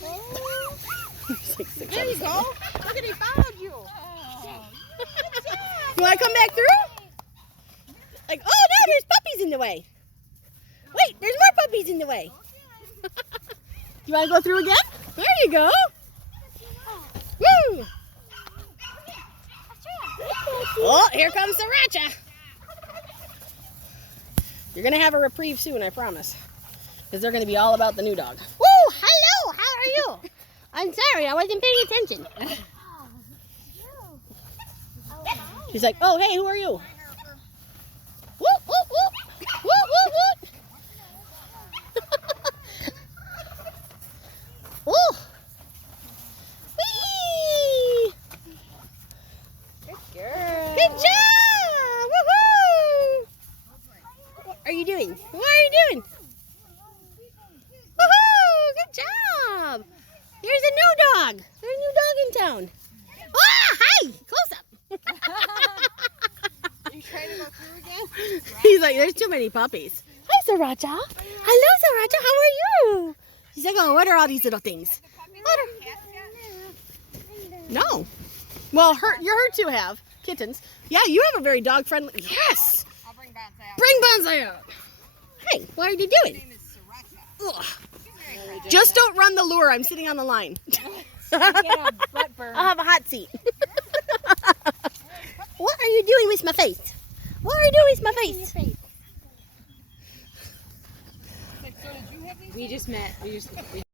There you go. Look at he followed you. You want to come back through? Like, oh no, there's puppies in the way. Wait, there's more puppies in the way. You want to go through again? There you go. Woo! Oh, here comes Sriracha. You're going to have a reprieve soon, I promise. Because they're going to be all about the new dog. Woo! Hello! How are you? I'm sorry, I wasn't paying attention. She's like, oh, hey, who are you? Whoop, whoop, whoop. Whoop, whoop, whoop. Woo! Whee! Good girl. Good job! Woohoo! What are you doing? What are you doing? Woohoo! Good job! There's a new dog. There's a new dog in town. Ah, hi! Close up. Are you trying to go through again? He's like, there's too many puppies. Hi, Sriracha. Hello, Sriracha. How are you? She's like, oh, what are all these little things? What are... No. Well, your two have kittens. Yeah, you have a very dog-friendly... Yes! I'll bring Bonsai out. Bring Bonsai out. Hey, what are you His doing? name is Sriracha. Ugh. He's very friendly. Just don't run the lure. I'm sitting on the line. Get a butt burn. I'll have a hot seat. What are you doing with my face? What are you doing with my face? We just met.